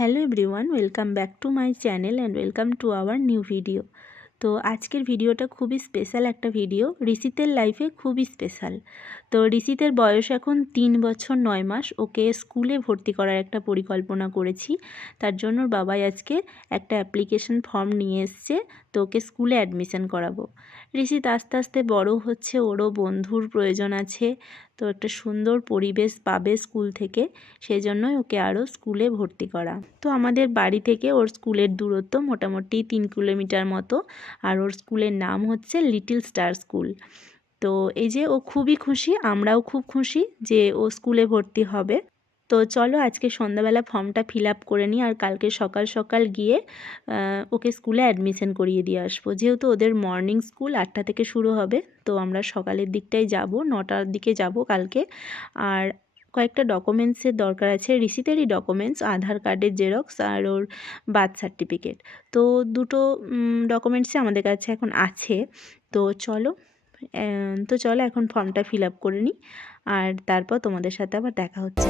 Hello everyone, welcome back to my channel and welcome to our new video. তো আজকের ভিডিওটা খুবই special একটা ভিডিও, ঋষিতের লাইফে খুবই স্পেশাল। তো ঋষিতের বয়স এখন 3 বছর 9 মাস। ওকে স্কুলে ভর্তি করার একটা পরিকল্পনা করেছি। তার জন্য ওর বাবাই আজকে একটা অ্যাপ্লিকেশন ফর্ম নিয়ে এসছে, তো ওকে স্কুলে অ্যাডমিশন করাবো। ঋষিত আস্তে আস্তে বড় হচ্ছে, ওরও বন্ধুর প্রয়োজন আছে, তো একটা সুন্দর পরিবেশ পাবে স্কুল থেকে, সেই জন্যই ওকে আরও স্কুলে ভর্তি করা। তো আমাদের বাড়ি থেকে ওর স্কুলের দূরত্ব মোটামুটি 3 কিলোমিটার মতো, আর ওর স্কুলের নাম হচ্ছে লিটল স্টার স্কুল। তো এই যে ও খুবই খুশি, আমরাও খুব খুশি যে ও স্কুলে ভর্তি হবে। তো চলো আজকে সন্ধ্যাবেলা ফর্মটা ফিল আপ করে নিই, আর কালকে সকাল সকাল গিয়ে ওকে স্কুলে অ্যাডমিশন করিয়ে দিয়ে আসবো। যেহেতু ওদের মর্নিং স্কুল 8টা থেকে শুরু হবে, তো আমরা সকালের দিকটাই যাব, 9টার দিকে যাব কালকে। আর কয়েকটা ডকুমেন্টসের দরকার আছে, ঋষিতেরই ডকুমেন্টস, আধার কার্ডের জেরক্স আর ওর বার্থ সার্টিফিকেট। তো দুটো ডকুমেন্টসই আমাদের কাছে এখন আছে। তো চলো এখন ফর্মটা ফিল আপ করে নিই, আর তারপর তোমাদের সাথে আবার দেখা হচ্ছে।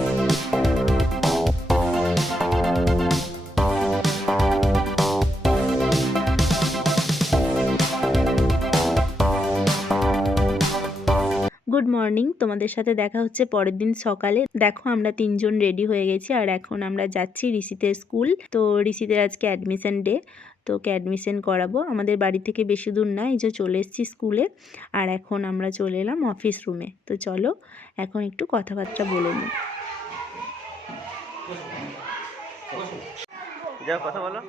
গুড মর্নিং, তোমাদের সাথে দেখা হচ্ছে পরের দিন সকালে। দেখো আমরা 3জন রেডি হয়ে গেছি, আর এখন আমরা যাচ্ছি ঋষিতের স্কুল। তো ঋষিতের আজকে অ্যাডমিশন ডে, তো ওকে অ্যাডমিশন করাবো। আমাদের বাড়ি থেকে বেশি দূর না, এই যে চলে এসেছি স্কুলে। আর এখন আমরা চলে এলাম অফিস রুমে। তো চলো এখন একটু কথাবার্তা বলে নিই। কথা বলো।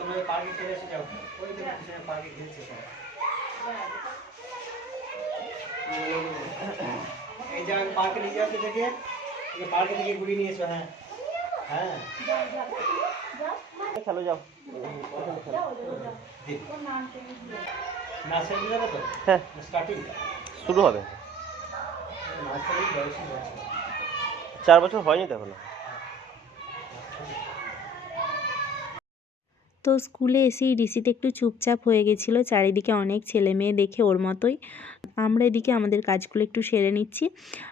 তোমাদের পার্কে চলে এসে যাও, ওই পার্কে খেলছে সব। এই যে আমি পার্কে নিয়ে যাচ্ছি থেকে, পার্কে থেকে ঘুরিয়ে নিয়ে এসো। হ্যাঁ হ্যাঁ চলো যাও। নার্সারি যাবে তো? হ্যাঁ স্টার্টিং শুরু হবে। নার্সারি 4 বছর হয়নি তো এখনো। তো স্কুলে এসেই ঋষিতে একটু চুপচাপ হয়ে গেছিলো, চারিদিকে অনেক ছেলে মেয়ে দেখে ওর মতোই। আমরা এদিকে আমাদের কাজগুলো একটু সেরে নিচ্ছি।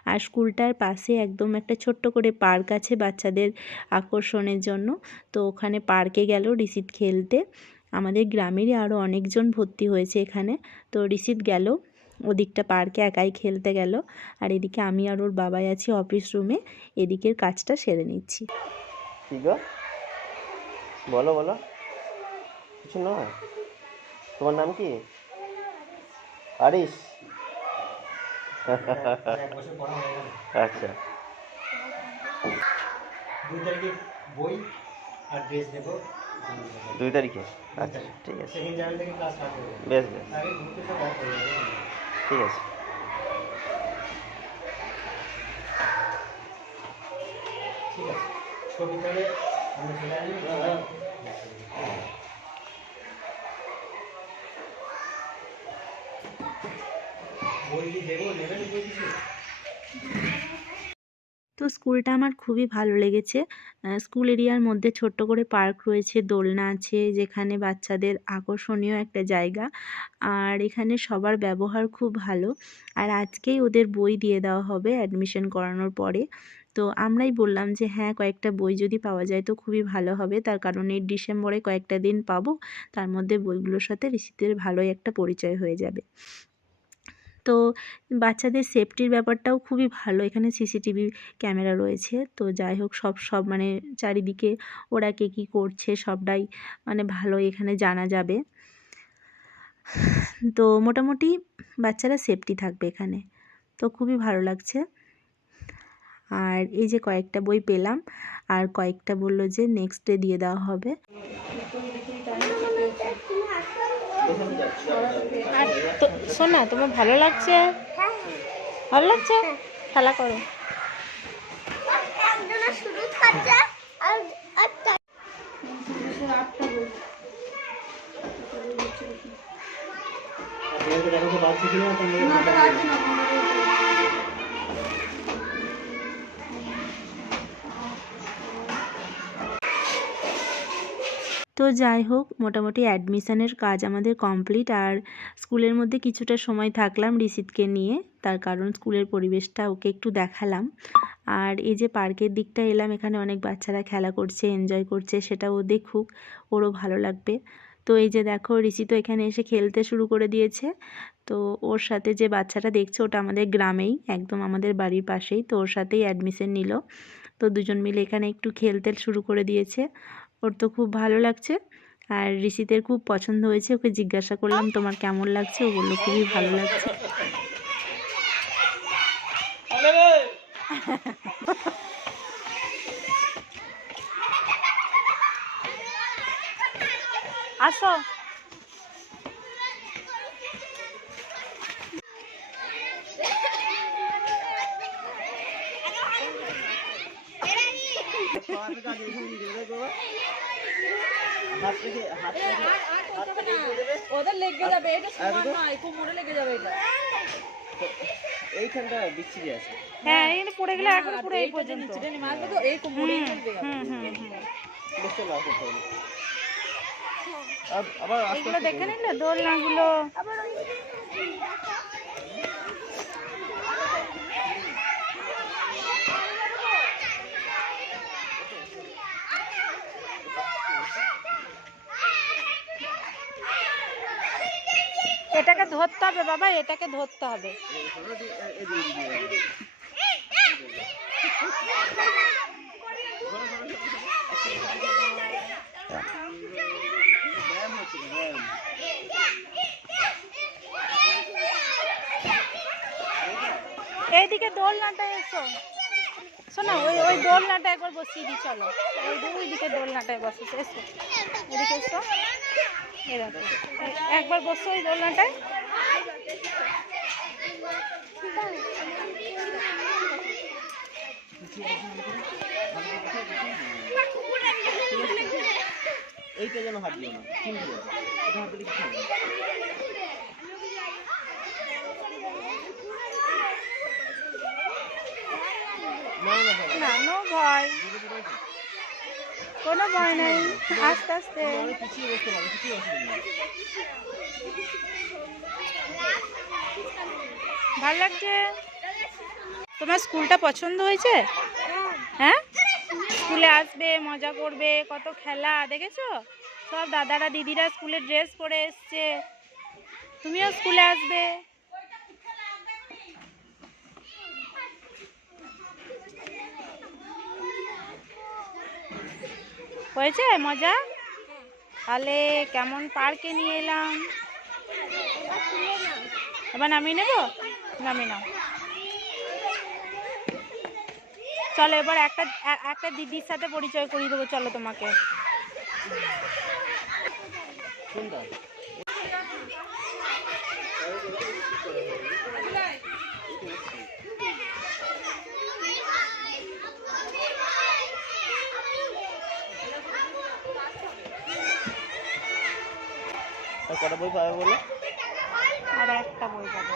আর স্কুলটার পাশে একদম একটা ছোট্ট করে পার্ক আছে বাচ্চাদের আকর্ষণের জন্য। তো ওখানে পার্কে গেল ঋষিত খেলতে। আমাদের গ্রামেরই আরও অনেকজন ভর্তি হয়েছে এখানে। তো ঋষিত গেল ওদিকটা পার্কে, একাই খেলতে গেল। আর এদিকে আমি আর ওর বাবাই আছি অফিস রুমে, এদিকের কাজটা সেরে নিচ্ছি। কি গো বলো বলো, কিছু নয়। তোমার নাম কি? আরিশ। আচ্ছা 2 তারিখে বই আর ড্রেস দেবো। 2 তারিখে? আচ্ছা ঠিক আছে, সেকেন্ড জানুয়ারি থেকে ক্লাস স্টার্ট হবে। বেশ বেশ আগে ঘুরতে সব অফ হয়ে যাবে। ঠিক আছে। ঠিক আছে, ছবি করে আমরা চলে আসবো। বই কি দেবো, নেবেন বই কিছু? তো স্কুলটা আমার খুবই ভালো লেগেছে। স্কুল এরিয়ার মধ্যে ছোট্ট করে পার্ক রয়েছে, দোলনা আছে, যেখানে বাচ্চাদের আকর্ষণীয় একটা জায়গা। আর এখানে সবার ব্যবহার খুব ভালো। আর আজকেই ওদের বই দিয়ে দেওয়া হবে অ্যাডমিশন করানোর পরে। তো আমরাই বললাম যে হ্যাঁ, কয়েকটা বই যদি পাওয়া যায় তো খুবই ভালো হবে, তার কারণ এই ডিসেম্বরে কয়েকটা দিন পাবো, তার মধ্যে বইগুলোর সাথে ঋষিতের ভালোই একটা পরিচয় হয়ে যাবে। তো বাচ্চাদের সেফটির ব্যাপারটাও খুবই ভালো, এখানে সিসিটিভি ক্যামেরা রয়েছে। তো যাই হোক, সব মানে চারিদিকে ওরা কে কী করছে সবটাই মানে ভালো এখানে জানা যাবে। তো মোটামুটি বাচ্চারা সেফটি থাকবে এখানে, তো খুবই ভালো লাগছে। আর এই যে কয়েকটা বই পেলাম, আর কয়েকটা বললো যে নেক্সট ডে দিয়ে দেওয়া হবে। আর তো শোনা, তোমার ভালো লাগছে? ভালো লাগছে, খেলা করো। দেখো তো বাচ্চা কিনা তো যাই হোক, মোটামুটি অ্যাডমিশনের কাজ আমাদের কমপ্লিট। আর স্কুলের মধ্যে কিছুটা সময় থাকলাম ঋষিতকে নিয়ে, তার কারণ স্কুলের পরিবেশটা ওকে একটু দেখালাম। আর এই যে পার্কের দিকটা এলাম, এখানে অনেক বাচ্চারা খেলা করছে, এনজয় করছে, সেটা ও দেখুক, ওরও ভালো লাগবে। তো এই যে দেখো, ঋষি তো এখানে এসে খেলতে শুরু করে দিয়েছে। তো ওর সাথে যে বাচ্চাটা দেখছে ওটা আমাদের গ্রামেই, একদম আমাদের বাড়ির পাশেই, তো ওর সাথেই অ্যাডমিশন নিল। তো দুজন মিলে এখানে একটু খেলতে শুরু করে দিয়েছে। ওর তো খুব ভালো লাগছে। আর ঋষিতের খুব পছন্দ হয়েছে। ওকে জিজ্ঞাসা করলাম তোমার কেমন লাগছে, ও বললো খুবই ভালো লাগছে। আসো। ওদের লেগে যাবে, এটা সমান নয়, কোমরে লেগে যাবে এটা। এইখানটা বিচ্ছিরি আছে। হ্যাঁ, এখানে পড়ে গেলে একবার পুরো এই পর্যন্ত। নিচে নিয়ে মারবে তো এই কোমরেই চলবে যাবে। বুঝতে না করতে হবে। আবার আস্তে এগুলো দেখে নিলে দোলনাগুলো। এটাকে ধরতে হবে বাবা, এটাকে ধরতে হবে। এইদিকে দোলনাটা এসো, শোনো, ওই দোলনাটা একবার বসিয়ে দিই, চলো। ওই দিকে দোলনাটায় বসো, এসো এদিকে এসো। এরকম একবার বসো ওই দোলনাটায়। এইটা যেন হাত দিও না, চিনতে যাবে। এটা হাত দিলে কিছু হবে না। না, নো ভয়, কোনো ভয় নেই, আস্তে আস্তে। পিছিয়ে বসতে পারবে, কিছু অসুবিধা নেই। ভালো লাগছে? তোমার স্কুলটা পছন্দ হয়েছে? হ্যাঁ, স্কুলে আসবে, মজা করবে, কত খেলা দেখেছো? সব দাদারা দিদিরা স্কুলে ড্রেস পরে এসছে, তুমিও স্কুলে আসবে। হয়েছে মজা? তাহলে কেমন পার্কে নিয়ে এলাম, এবার নামিয়ে নেবো, নামিয়ে নাও। চলো এবার একটা দিদির সাথে পরিচয় করিয়ে দেবো, চলো তোমাকে। কোনটা? আর কটা বই পাবে বলো? আর একটা বই পাবো।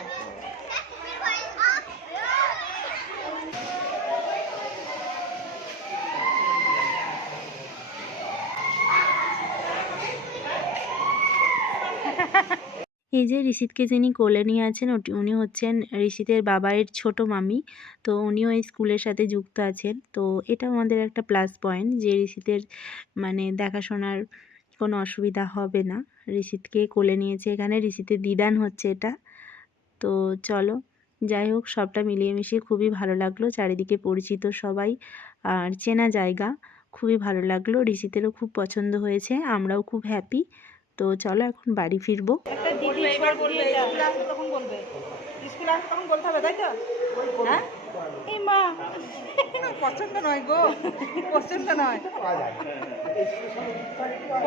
এই যে ঋষিতকে যিনি কোলে নিয়ে আছেন, উনি হচ্ছেন ঋষিতের বাবার ছোট মামি। তো উনিও এই স্কুলের সাথে যুক্ত আছেন। তো এটা আমাদের একটা প্লাস পয়েন্ট যে ঋষিতের মানে দেখাশোনার কোনো অসুবিধা হবে না। ঋষিতকে কোলে নিয়েছে এখানে, ঋষিতের দিদান হচ্ছে এটা। তো চলো, যাই হোক, সবটা মিলিয়ে মিশিয়ে খুবই ভালো লাগলো। চারিদিকে পরিচিত সবাই আর চেনা জায়গা, খুবই ভালো লাগলো। ঋষিতেরও খুব পছন্দ হয়েছে, আমরাও খুব হ্যাপি। তো চলো এখন বাড়ি ফিরবো। একটা দিদি এবার বলবে, স্কুলে আসবে তখন বলবে, স্কুলে আসবে তখন বলতে হবে, তাই তো? হ্যাঁ, এই মা, পছন্দ নয় গো, পছন্দ নয়,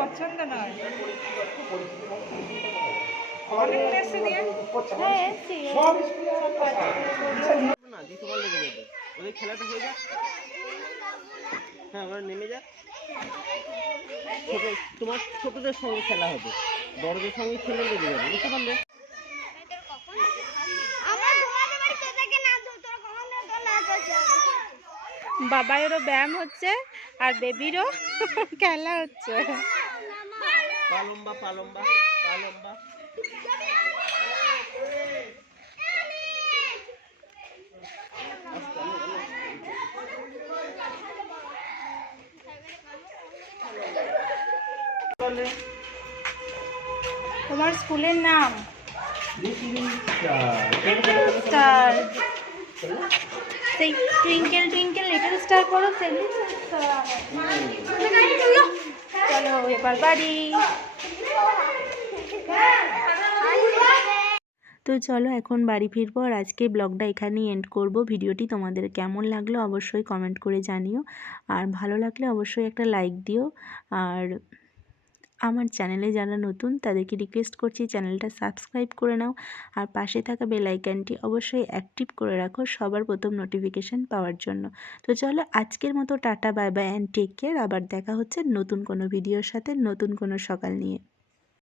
পছন্দ নয়। অনেকক্ষণ এসে দিয়ে হ্যাঁ এসছি। না, যে তোমার লেগে যাবে। ওদের খেলাটা হয়ে যাক। হ্যাঁ, ওরা নেমে যাক। তোমার ছোটদের সঙ্গে খেলা হবে, বড়দের সঙ্গে খেলে লেগে যাবে, বুঝতে পারলে? বাবাইয়েরও ব্যায়াম হচ্ছে আর বেবিরও খেলা হচ্ছে। পা লম্বা পা লম্বা পা লম্বা। বলে তোমার স্কুলের নাম? Star star. সেই টুইঙ্কেল টুইঙ্কেল লিটল স্টার পড়ো, চলো এবার বাড়ি। তো চলো এখন বাড়ি ফিরবো, আর আজকে ব্লগটা এখানেই এন্ড করব। ভিডিওটি তোমাদের কেমন লাগলো অবশ্যই কমেন্ট করে জানিও, আর ভালো লাগলে অবশ্যই একটা লাইক দিও। আর আমার চ্যানেলে যারা নতুন তাদেরকে রিকোয়েস্ট করছি চ্যানেলটা সাবস্ক্রাইব করে নাও, আর পাশে থাকা বেল আইকনটি অবশ্যই অ্যাক্টিভ করে রাখো সবার প্রথম নোটিফিকেশান পাওয়ার জন্য। তো চলো আজকের মতো tata, bye bye and take care. আবার দেখা হচ্ছে নতুন কোনো ভিডিওর সাথে, নতুন কোনো সকাল নিয়ে।